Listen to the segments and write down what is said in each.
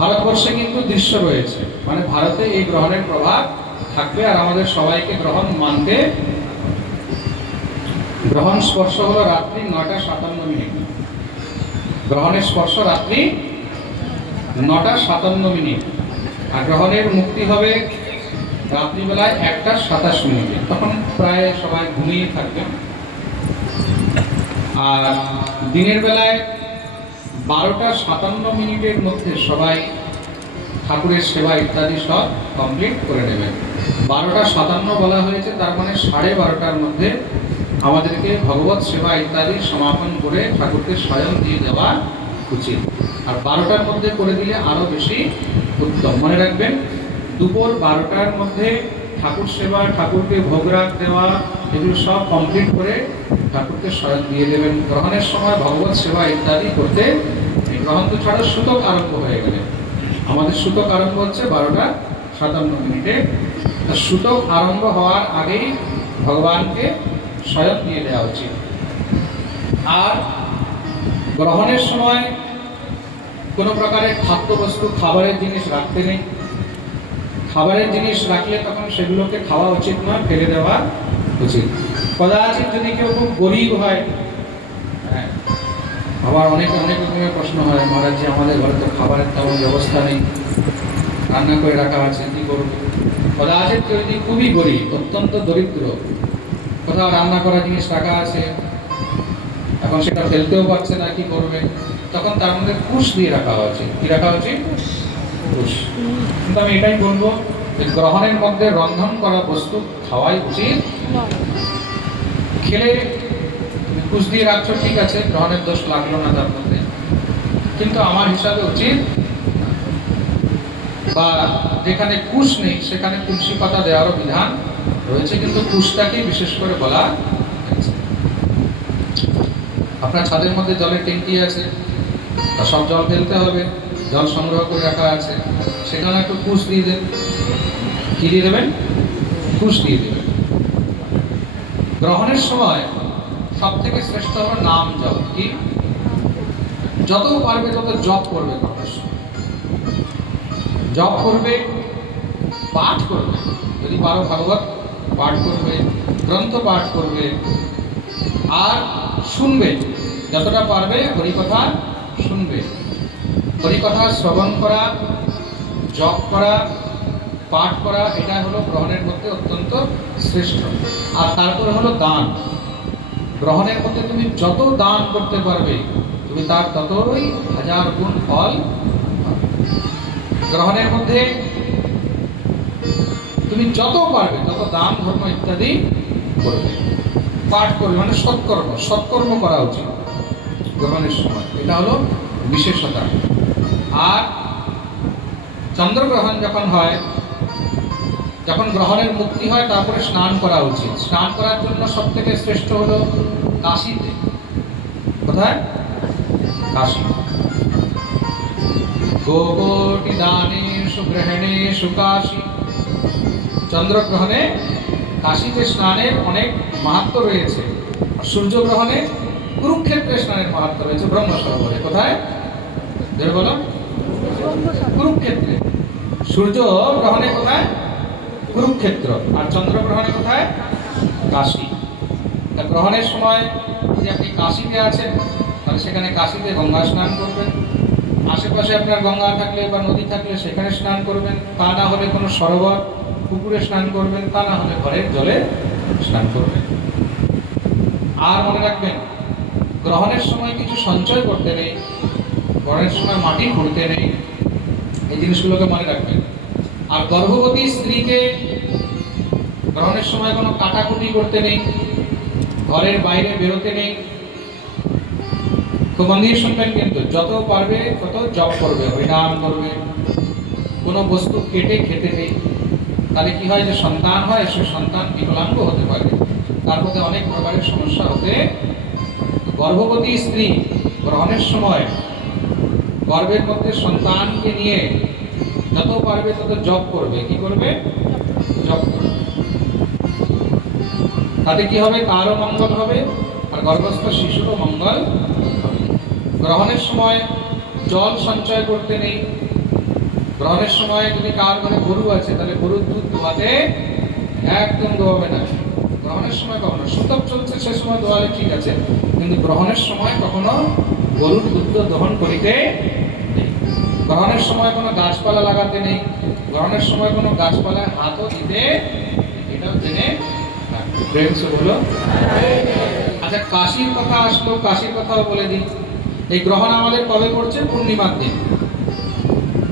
ভারতবর্ষে কিন্তু দৃশ্য রয়েছে। মানে ভারতে এই গ্রহণের প্রভাব থাকবে আর আমাদের সবাইকে গ্রহণ মানতে গ্রহণ স্পর্শ হলো রাত্রি নটা সাতান্ন মিনিট। গ্রহণের স্পর্শ রাত্রি নটা সাতান্ন মিনিট। আর গ্রহণের মুক্তি হবে রাত্রিবেলায় একটা সাতাশ মিনিটে। তখন প্রায় সবাই ঘুমিয়ে থাকবে। আর দিনের বেলায় বারোটা সাতান্ন মিনিটের মধ্যে সবাই ঠাকুরের সেবা ইত্যাদি সব কমপ্লিট করে নেবেন। বারোটা সাতান্ন বলা হয়েছে, তার মানে সাড়ে বারোটার মধ্যে আমাদেরকে ভগবত সেবা ইত্যাদি সমাপন করে ঠাকুরকে স্বয়ং দিয়ে দেওয়া উচিত। আর বারোটার মধ্যে করে দিলে আরও বেশি উত্তম। মনে রাখবেন, দুপুর বারোটার মধ্যে ঠাকুর সেবা, ঠাকুরকে ভোগরাগ দেওয়া এগুলো সব কমপ্লিট করে ঠাকুরকে স্বয়ং দিয়ে দেবেন। গ্রহণের সময় ভগবত সেবা ইত্যাদি করতে গ্রহণ তো ছাড়া সুতক আরম্ভ হয়ে গেলে। আমাদের সুতক আরম্ভ হচ্ছে বারোটা সাতান্ন মিনিটে। সুতক আরম্ভ হওয়ার আগেই ভগবানকে স্বয়ং দিয়ে দেওয়া উচিত। আর গ্রহণের সময় কোনো প্রকারের খাদ্যবস্তু, খাবারের জিনিস রাখতে নেই। খাবারের জিনিস রাখলে তখন সেগুলোকে খাওয়া উচিত নয়, ফেলে দেওয়া উচিত কদাচিৎ যদি কেউ খুব গরিব হয় হ্যাঁ, আবার অনেক অনেক রকমের প্রশ্ন হয় মহারাজ যে আমাদের ঘরে তো খাবারের তেমন ব্যবস্থা নেই। রান্না করে রাখা আছে কি করব? কদাচিৎ কেউ যদি খুবই গরিব অত্যন্ত দরিদ্র কোথাও রান্না করা জিনিস রাখা আছে এখন সেটা ফেলতেও পারছে না কি করবে? তখন তার মধ্যে কুশ দিয়ে রাখা উচিত কি রাখা উচিত কুশ। কিন্তু আমি এটাই বলব যে গ্রহণের মধ্যে রন্ধন করা বস্তু খাওয়াই উচিত। খেলে কুশ দিয়ে রাখছো, ঠিক আছে, গ্রহণের দোষ লাগল না তার মধ্যে। কিন্তু আমার হিসাবে উচিত বা যেখানে কুশ নেই, সেখানে তুলসী পাতা দেওয়ারও বিধান রয়েছে, কিন্তু কুশটাকে বিশেষ করে বলা আপনার ছাদের মধ্যে জলের ট্যাঙ্কি আছে সব জল ফেলতে হবে, জল সংগ্রহ করে রাখা আছে, সেখানে একটু কুশ দিয়ে দেন। কি দিয়ে দেবেন? কুশ দিয়ে দেবেন। গ্রহণের সময় সব থেকে শ্রেষ্ঠ হলো নাম জপ। কি? যত পারবে তত জপ করবে জপ করবে, পাঠ করবে। যদি পারো ভাগবত, পাঠ করবে, গ্রন্থ পাঠ করবে। আর শুনবে, যতটা পারবে হরিকথা শুনবে। হরিকথা শ্রবণ করা, জপ করা পাঠ করা, এটা হলো গ্রহণের মধ্যে অত্যন্ত শ্রেষ্ঠ। আর তারপরে হলো দান। গ্রহণের মধ্যে তুমি যত দান করতে পারবে, তুমি তার ততই হাজার গুণ ফল গ্রহণের মধ্যে তুমি যত পারবে, তত দান, ধর্ম ইত্যাদি করবে। পাঠ করবে মানে সৎকর্ম সৎকর্ম করা উচিত গ্রহণের সময়। এটা হলো বিশেষতা। আর চন্দ্রগ্রহণ যখন হয় যখন গ্রহণের মুক্তি হয় তারপরে স্নান করা উচিত। স্নান করার জন্য সব থেকে শ্রেষ্ঠ হলো কাশিতে। কোথায়? কাশী। গোকোটি দানেষু গ্রহণেষু কাশী। চন্দ্রগ্রহণে কাশীতে স্নানের অনেক মাহাত্ম রয়েছে। আর সূর্যগ্রহণে কুরুক্ষেত্রে স্নানের মাহাত্ম রয়েছে ব্রহ্ম সরোবরে। কোথায়? ধরে বলো। কুরুক্ষেত্রে। সূর্য গ্রহণে কোথায়? কুরুক্ষেত্র। আর চন্দ্রগ্রহণে কোথায়? কাশী। তা গ্রহণের সময় যদি আপনি কাশীতে আছেন, তাহলে সেখানে কাশীতে গঙ্গা স্নান করবেন। আশেপাশে আপনার গঙ্গা থাকলে বা নদী থাকলে সেখানে স্নান করবেন। তা না হলে কোনো সরোবর, পুকুরে স্নান করবেন, তা না হলে ঘরের জলে স্নান করবেন। আর মনে রাখবেন, গ্রহণের সময় কিছু সঞ্চয় করতে নেই গ্রহণের সময় মাটি খুঁড়তে নেই। এই জিনিসগুলোকে মনে রাখবেন। আর গর্ভবতী স্ত্রীকে গ্রহণের সময় কোনো কাটাকুটি করতে নেই, ঘরের বাইরে বেরোতে নেই। খুব মন দিয়ে শুনবেন কিন্তু, যত পারবে তত জপ করবে হরিনাম করবে। কোনো বস্তু কেটে খেতে নেই। তাহলে কি হয় যে সন্তান হয়, সে সন্তান বিকলাঙ্গ হতে পারে। তার মধ্যে অনেক প্রকারের সমস্যা হতে গর্ভবতী স্ত্রী গ্রহণের সময় গর্ভের মধ্যে সন্তানকে নিয়ে যত পারবে তত জপ করবে। কি করবে? জপ করবে। তাতে কি হবে? তারও মঙ্গল হবে, আর গর্ভস্থ শিশুরও মঙ্গল গ্রহণের সময় জল সঞ্চয় করতে নেই। গ্রহণের সময় যদি কার ঘরে গরু আছে, তাহলে গরুর দুধ দোয়াতে একদম দোয়াবে না। গ্রহণের সময় কখনো, সুতপ চলছে সে সময় দোয়ালে ঠিক আছে, কিন্তু গ্রহণের সময় কখনো গরুর দুধ দহন করিতে। গ্রহণের সময় কোনো গাছপালা লাগাতে নেই গ্রহণের সময় কোনো গাছপালায় হাতও দিতে এটাও জেনে বলো। আচ্ছা কাশির কথা আসলো, কাশির কথাও বলে দিই। এই গ্রহণ আমাদের কবে পড়ছে পূর্ণিমার দিন।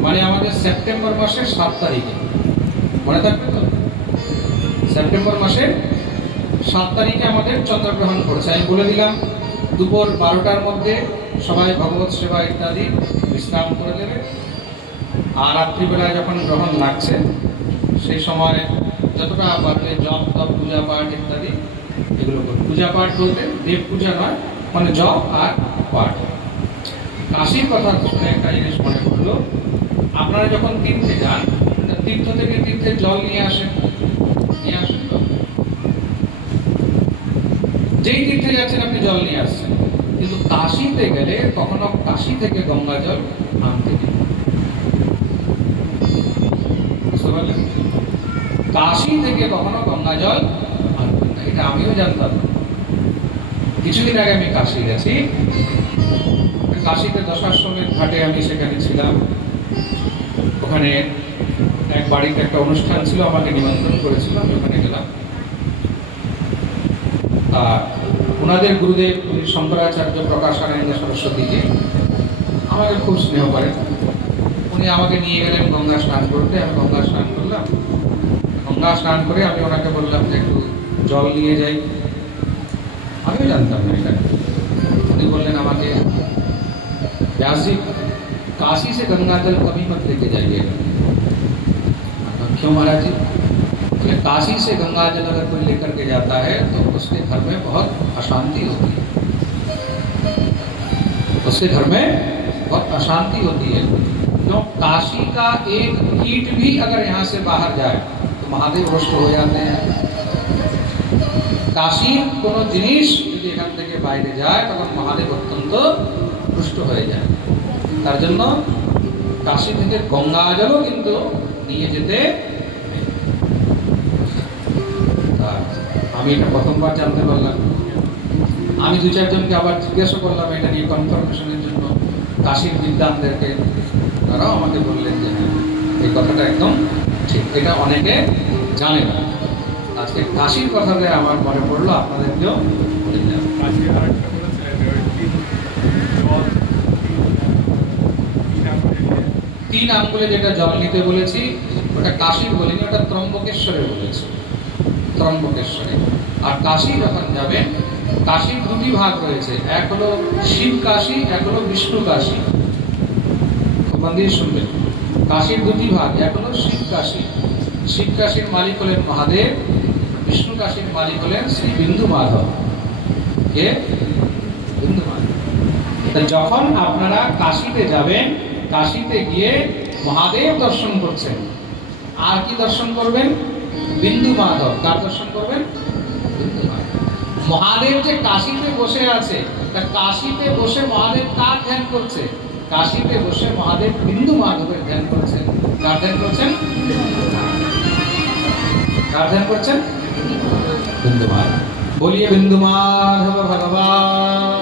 মানে আমাদের সেপ্টেম্বর মাসের সাত তারিখে। মনে থাকবে তো? সেপ্টেম্বর মাসের সাত তারিখে আমাদের চন্দ্রগ্রহণ পড়ছে আমি বলে দিলাম, দুপুর বারোটার মধ্যে সবাই ভগবত সেবা ইত্যাদি বিশ্রাম করে দেবে আর রাত্রিবেলায় যখন গ্রহণ লাগছে, সেই সময় যতটা পারবে জপ তপ, পূজা পাঠ ইত্যাদি এগুলো করবে। পূজা পাঠ বলতে দেব পূজা নয় মানে জপ আর পাঠ। কাশির কথা একটা জিনিস মনে পড়ল। আপনারা যখন তীর্থে যান তীর্থ থেকে তীর্থে জল নিয়ে আসেন। নিয়ে আসেন যেই তীর্থে যাচ্ছেন, আপনি জল নিয়ে আসছেন। কিন্তু কাশিতে গেলে কখনো কাশি থেকে গঙ্গা জল আনতে নেই। কাশি থেকে কখনো গঙ্গা জল এটা আমিও জানতাম। কিছুদিন আগে আমি কাশি গেছি। কাশিতে দশাশ্রমের ঘাটে আমি সেখানে ছিলাম। ওখানে এক বাড়িতে একটা অনুষ্ঠান ছিল, আমাকে নিমন্ত্রণ করেছিল, আমি ওখানে গেলাম। আর ওনাদের গুরুদেব উনি শঙ্করাচার্য প্রকাশানন্দ সরস্বতীকে আমাকে খুব স্নেহ করেন উনি আমাকে নিয়ে গেলেন গঙ্গা স্নান করতে আমি গঙ্গা স্নান করলাম গঙ্গা স্নান করে আমি ওনাকে বললাম যে একটু জল নিয়ে যাই আমিও জানতাম না এটা উনি বললেন আমাকে व्यास जी काशी से गंगा जल कभी मत लेके जाइएगा मैंने कहा, क्यों महाराज जी बोले काशी से गंगा जल अगर कोई लेकर के जाता है तो उसके घर में बहुत अशांति होती है उसके घर में बहुत अशांति होती है क्यों काशी का एक कीट भी अगर यहाँ से बाहर जाए तो महादेव रुष्ट हो जाते हैं কাশির কোনো জিনিস যদি এখান থেকে বাইরে যায় তখন মহাদেব অত্যন্ত পুষ্ট হয়ে যায় তার জন্য কাশি থেকে গঙ্গা জলও কিন্তু নিয়ে যেতে আমি এটা প্রথমবার জানতে পারলাম। আমি দু চারজনকে আবার জিজ্ঞাসা করলাম এটা নিয়ে কনফার্মেশনের জন্য। কাশির বিদ্যানদেরকে তারাও আমাকে বললেন যে হ্যাঁ এই কথাটা একদম ঠিক। এটা অনেকে জানে না। আজকে কাশির কথাতে আমার মনে পড়ল আপনাদেরকেও বলে দিলাম। তিন আঙ্গুলে যেটা জল নিতে বলেছি ওটা কাশির বলিনি ওটা ত্রম্বকেশ্বরে বলেছি। ত্রম্বকেশ্বরে। কাশি যখন যাবেন কাশির দুটি ভাগ রয়েছে। এক হলো শিব কাশী, এক হলো বিষ্ণু কাশী। শুনবেন। কাশির দুটি ভাগ, এক হলো শিব কাশী। শিব কাশীর মালিক হলেন মহাদেব, বিষ্ণু কাশীর মালিক হলেন শ্রী বিন্দু মাধব। কে? বিন্দু মাধব। যখন আপনারা কাশিতে যাবেন, কাশিতে গিয়ে মহাদেব দর্শন করছেন, আর কি দর্শন করবেন? বিন্দু মাধব। কার দর্শন করবেন? মহাদেব যে কাশিতে বসে আছে, তা কাশিতে বসে মহাদেব কার ধ্যান করছে? কাশিতে বসে মহাদেব বিন্দু মাধবের ধ্যান করছেন। কার ধ্যান করছেন? কার ধ্যান করছেন? বিন্দু মাধব। বলিয়ে বিন্দু মাধব ভগবান।